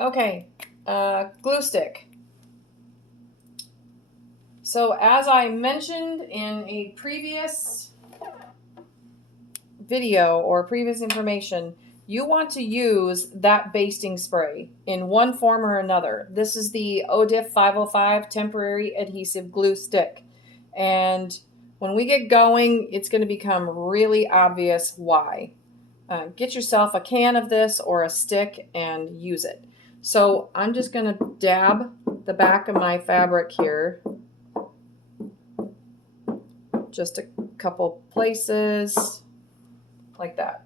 Okay, glue stick. So as I mentioned in a previous video or previous information, you want to use that basting spray in one form or another. This is the ODIF 505 temporary adhesive glue stick. And when we get going, it's going to become really obvious why. Get yourself a can of this or a stick and use it. So I'm just going to dab the back of my fabric here. Just a couple places like that.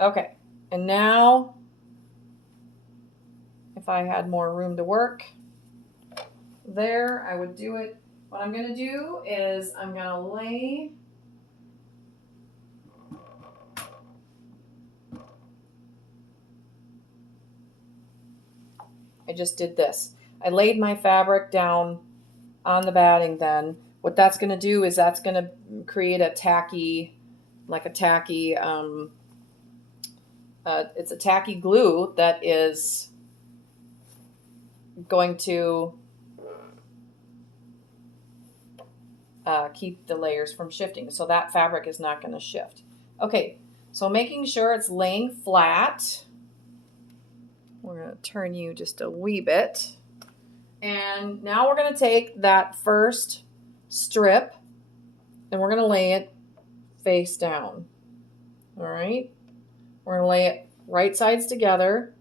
Okay, and now if I had more room to work there, I would do it. What I'm going to do is I'm going to lay I just did this. I laid my fabric down on the batting then. What that's going to do is that's going to create a tacky, it's a tacky glue that is going to keep the layers from shifting. So that fabric is not going to shift. Okay, so making sure it's laying flat. We're going to turn you just a wee bit. And now we're going to take that first strip and we're going to lay it face down. All right. We're going to lay it right sides together.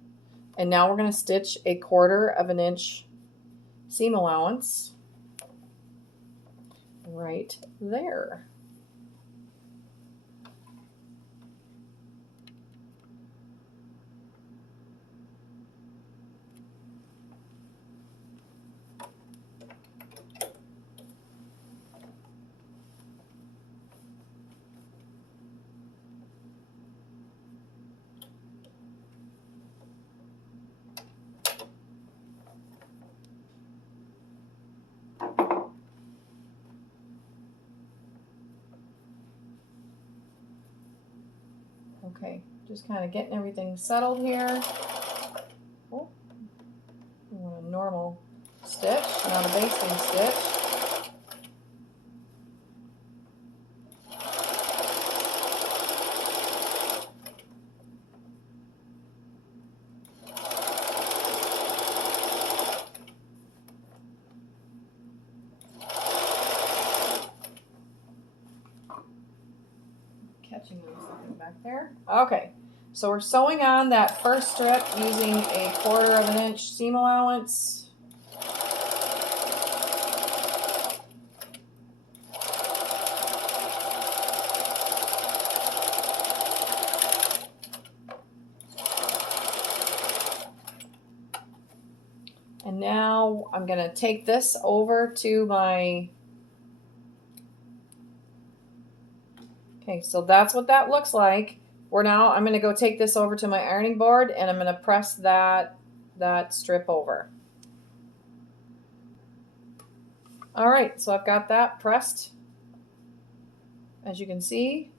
And now we're going to stitch a 1/4 inch seam allowance right there. Okay, just kind of getting everything settled here. Oh, a normal stitch, not a basting stitch. Catching on something back there. Okay, so we're sewing on that first strip using a 1/4 inch seam allowance. And now I'm going to take this over to my... Okay, so that's what that looks like. I'm going to go take this over to my ironing board and I'm going to press that strip over. All right, so I've got that pressed, as you can see.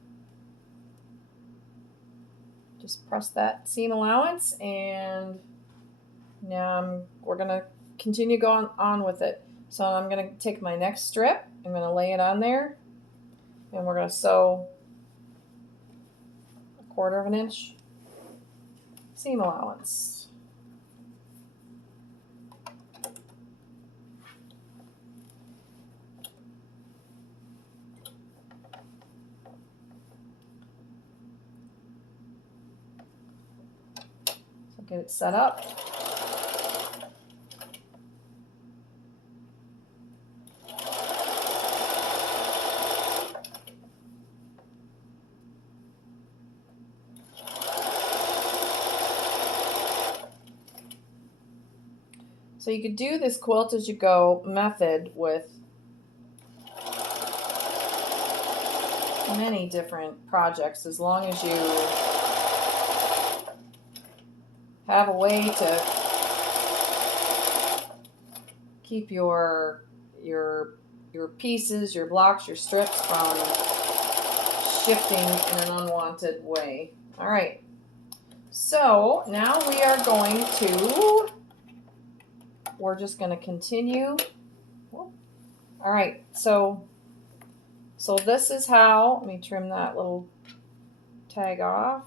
Just press that seam allowance and now we're going to continue going on with it. So I'm going to take my next strip, I'm going to lay it on there, and we're going to sew a 1/4 inch seam allowance. So get it set up. So you could do this quilt-as-you-go method with many different projects as long as you have a way to keep your pieces, your blocks, your strips from shifting in an unwanted way. All right. So now we're just going to continue. All right, so this is how, let me trim that little tag off.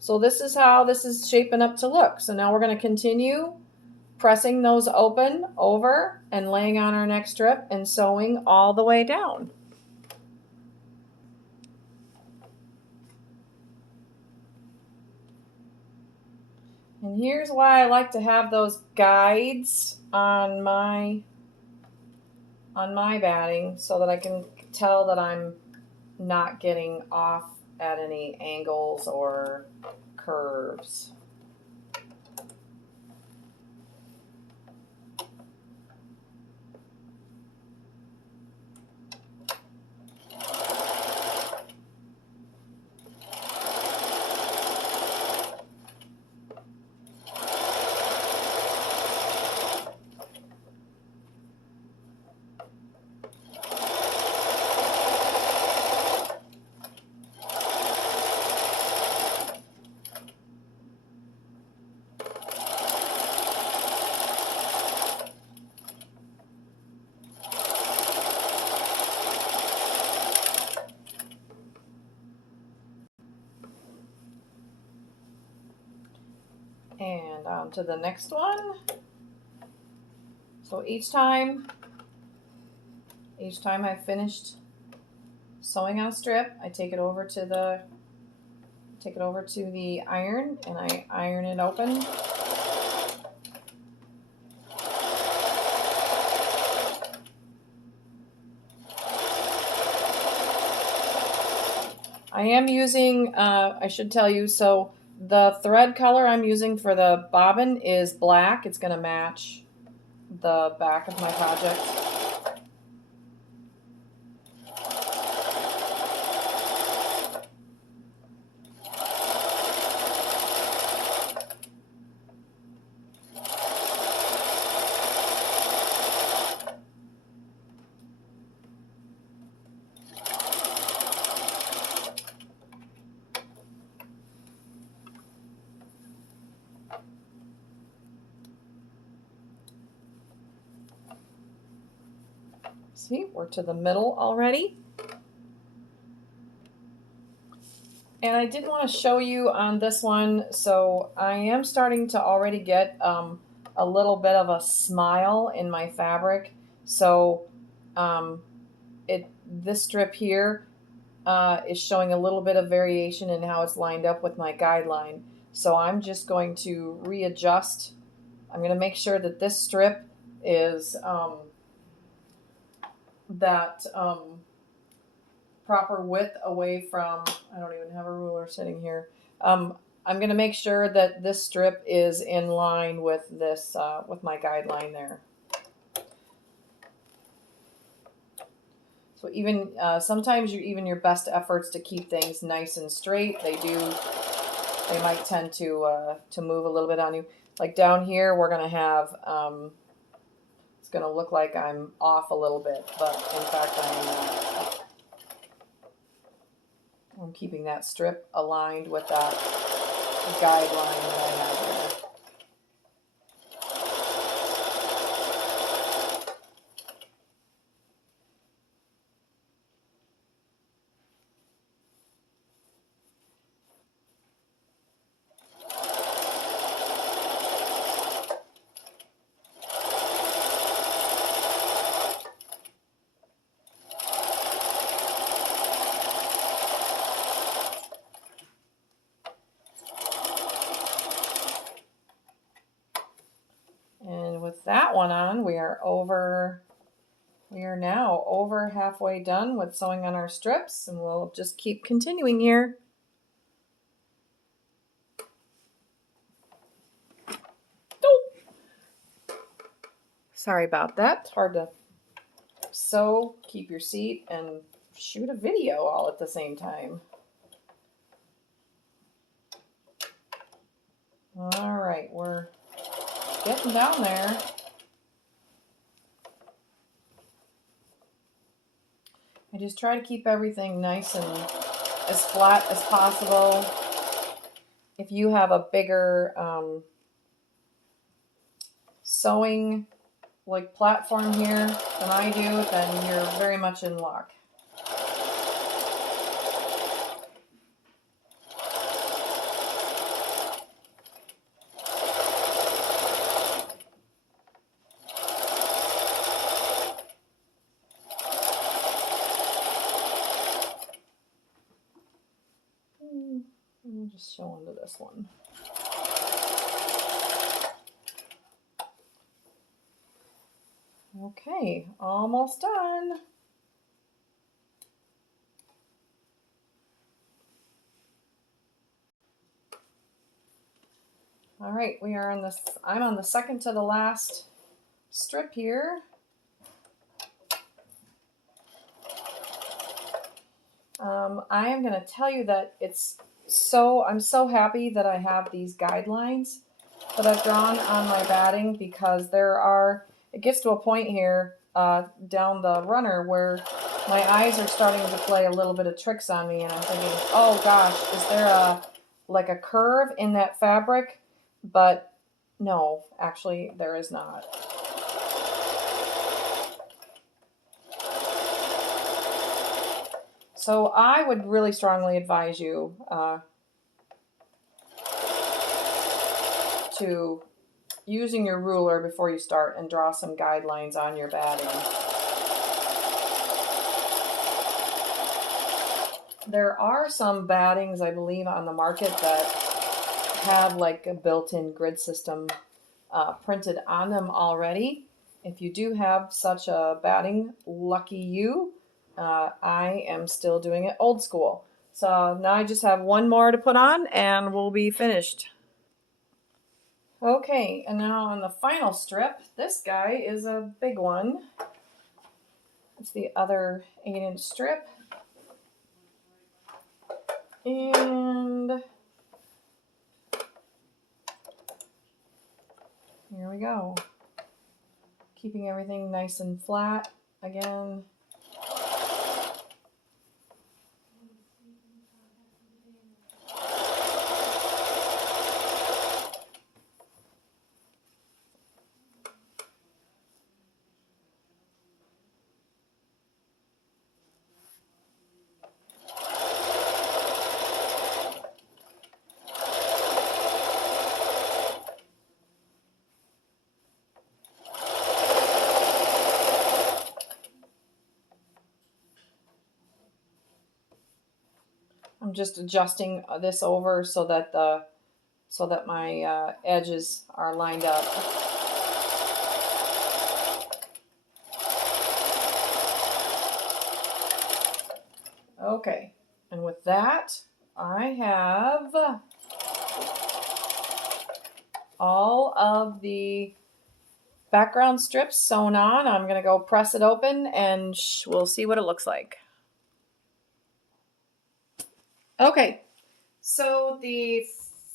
So this is how this is shaping up to look. So now we're going to continue pressing those open over and laying on our next strip and sewing all the way down. And here's why I like to have those guides on my batting so that I can tell that I'm not getting off at any angles or curves. And on to the next one. So each time I've finished sewing on a strip, I take it over to the iron and I iron it open. I am using, I should tell you, so the thread color I'm using for the bobbin is black. It's going to match the back of my project. See, we're to the middle already. And I did want to show you on this one, so I am starting to already get a little bit of a smile in my fabric. So this strip here is showing a little bit of variation in how it's lined up with my guideline. So I'm just going to readjust. I'm going to make sure that this strip is proper width away from, I don't even have a ruler sitting here. I'm going to make sure that this strip is in line with this, with my guideline there. So even sometimes even your best efforts to keep things nice and straight, they might tend to move a little bit on you. Like down here, we're going to have, it's going to look like I'm off a little bit, but in fact I'm keeping that strip aligned with that guideline that I have there. With that one on, we are now over halfway done with sewing on our strips, and we'll just keep continuing here. Oh! Sorry about that. It's hard to sew, keep your seat, and shoot a video all at the same time. All right, we're getting down there. I just try to keep everything nice and as flat as possible. If you have a bigger sewing like platform here than I do, then you're very much in luck. I'll just show into this one. Okay, almost done. All right, we are on this. I'm on the second to the last strip here. I am going to tell you that I'm so happy that I have these guidelines that I've drawn on my batting, because it gets to a point here down the runner where my eyes are starting to play a little bit of tricks on me, and I'm thinking, oh gosh, is there like a curve in that fabric? But no, actually there is not. So I would really strongly advise you to using your ruler before you start and draw some guidelines on your batting. There are some battings, I believe, on the market that have like a built-in grid system printed on them already. If you do have such a batting, lucky you. I am still doing it old school. So now I just have one more to put on and we'll be finished. Okay, and now on the final strip, this guy is a big one. It's the other 8-inch strip. And here we go. Keeping everything nice and flat again. I'm just adjusting this over so that my edges are lined up. Okay, and with that, I have all of the background strips sewn on. I'm going to go press it open and we'll see what it looks like. Okay, so the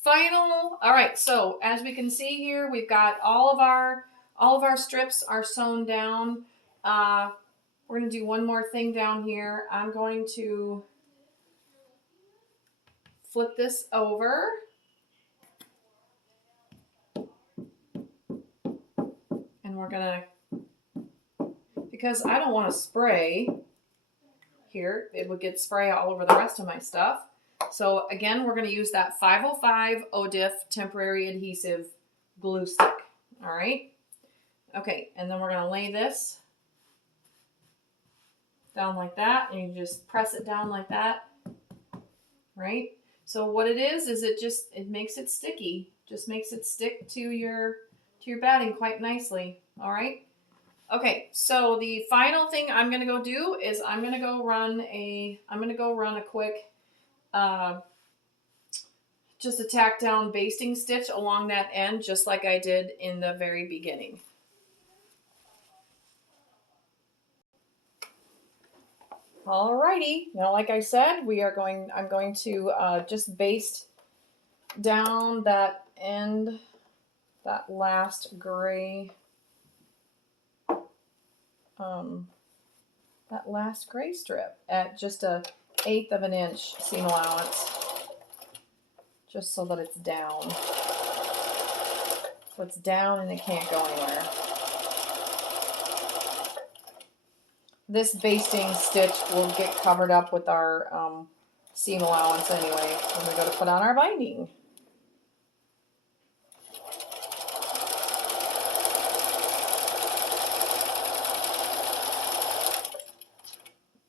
final, all right, so as we can see here, we've got all of our strips are sewn down. We're going to do one more thing down here. I'm going to flip this over. And we're going to, because I don't want to spray here, it would get spray all over the rest of my stuff. So again, we're going to use that 505 ODIF temporary adhesive glue stick. All right. Okay, and then we're going to lay this down like that, and you just press it down like that, right? So what it is it makes it sticky, just makes it stick to your batting quite nicely. All right. Okay, so the final thing I'm gonna go do is I'm gonna go run a quick just a tack down basting stitch along that end, just like I did in the very beginning. Alrighty, now like I said, I'm going to just baste down that end, that last gray, strip at just a 1/8 of an inch seam allowance, just so that it's down. So it's down and it can't go anywhere. This basting stitch will get covered up with our seam allowance anyway when we go to put on our binding.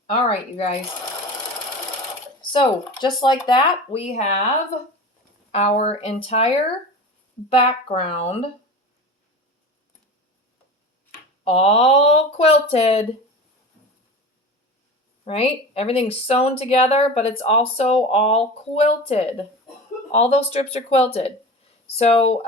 All right, you guys. So just like that, we have our entire background all quilted, right? Everything's sewn together, but it's also all quilted. All those strips are quilted. So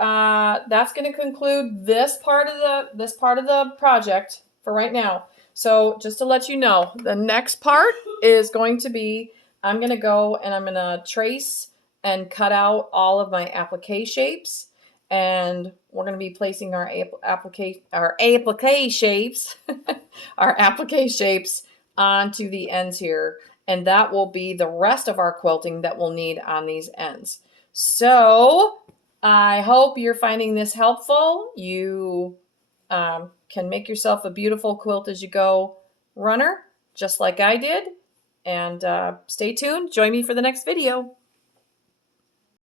that's going to conclude this part of the project for right now. So just to let you know, the next part is going to be, I'm going to go and I'm going to trace and cut out all of my applique shapes, and we're going to be placing our applique shapes our applique shapes onto the ends here, and that will be the rest of our quilting that we'll need on these ends. So I hope you're finding this helpful. You can make yourself a beautiful quilt-as-you-go runner, just like I did. And stay tuned. Join me for the next video.